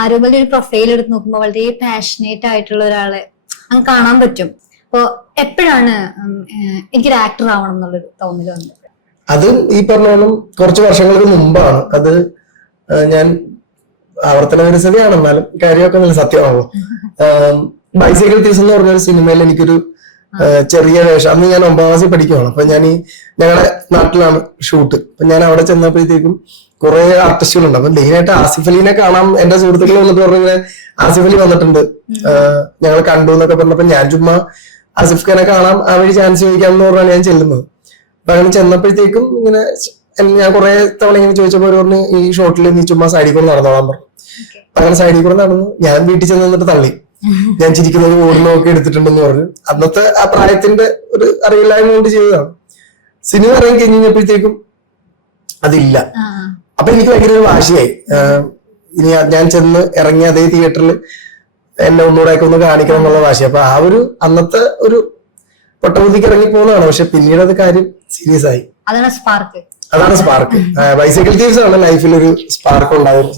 ആരോഗ്യ ഒരു പ്രൊഫൈൽ എടുത്ത് നോക്കുമ്പോൾ വളരെ പാഷനേറ്റ് ആയിട്ടുള്ള ഒരാളെ അങ്ങ് കാണാൻ പറ്റും. അപ്പൊ എപ്പോഴാണ് എനിക്കൊരു ആക്ടർ ആവണം എന്നുള്ളൊരു തോന്നൽ വന്നത്? അത് ഈ പറഞ്ഞാലും കുറച്ച് വർഷങ്ങൾക്ക് മുമ്പാണ്. അത് ഞാൻ ആവർത്തന വിരസതയാണ്, എന്നാലും കാര്യമൊക്കെ നല്ല സത്യമാണല്ലോ. ബൈസൈക്കിൾ തീവ്സ് എന്ന് പറഞ്ഞൊരു സിനിമയിൽ എനിക്കൊരു ചെറിയ വേഷം, അന്ന് ഞാൻ 9ാം ക്ലാസ്സിൽ പഠിക്കുകയാണ്. അപ്പൊ ഞങ്ങളുടെ നാട്ടിലാണ് ഷൂട്ട്. അപ്പൊ ഞാൻ അവിടെ ചെന്നപ്പോഴത്തേക്കും കുറെ ആർട്ടിസ്റ്റുകളുണ്ട്. അപ്പൊ മെയിനായിട്ട് ആസിഫ് അലിനെ കാണാൻ എന്റെ സുഹൃത്തുക്കൾ വന്നിട്ട് പറഞ്ഞിങ്ങനെ ആസിഫ് അലി വന്നിട്ടുണ്ട്, ഞങ്ങൾ കണ്ടു എന്നൊക്കെ പറഞ്ഞപ്പോ ഞാൻ ചുമ്മാ ആസിഫ് ഖാനെ കാണാം, ആ വഴി ചാൻസ് ചോദിക്കാമെന്ന് പറഞ്ഞാണ് ഞാൻ ചെല്ലുന്നത്. അപ്പൊ അങ്ങനെ ചെന്നപ്പോഴത്തേക്കും ഇങ്ങനെ ഞാൻ കുറെ തവണ ഇങ്ങനെ ചോദിച്ചപ്പോ പറഞ്ഞു ഈ ഷോട്ടിൽ നീ ചുമ്മാ സൈഡിൽ കൂടെ നടന്നോളാൻ പറഞ്ഞു. അങ്ങനെ സൈഡിൽ കൂടെ നടന്നു. ഞാൻ വീട്ടിൽ ചെന്ന് നിന്നിട്ട് തള്ളി, ഞാൻ ചിരിക്കുന്നത് ഓടുന്നൊക്കെ എടുത്തിട്ടുണ്ടെന്ന് പറഞ്ഞു. അന്നത്തെ ആ പ്രായത്തിന്റെ ഒരു അറിയില്ലായ്മ കൊണ്ട് ചെയ്തതാണ്. സിനിമ ഇറങ്ങി കഴിഞ്ഞപ്പോഴത്തേക്കും അതില്ല. അപ്പൊ എനിക്ക് ഭയങ്കര ഒരു വാശിയായി, ഇനി ഞാൻ ചെന്ന് ഇറങ്ങി അതേ തിയേറ്ററിൽ എന്നെ ഒന്നുകൂടെ ഒക്കെ ഒന്ന് കാണിക്കണം എന്നുള്ള വാശി. അപ്പൊ ആ ഒരു അന്നത്തെ ഒരു പൊട്ടബുദ്ധിക്ക് ഇറങ്ങി പോകുന്നതാണ്. പക്ഷെ പിന്നീട് അത് കാര്യം സീരിയസ് ആയി. അതാണ് സ്പാർക്ക്. ബൈസൈക്കിൾ തീവ്സ് ആണ് ലൈഫിൽ ഒരു സ്പാർക്ക് ഉണ്ടായത്.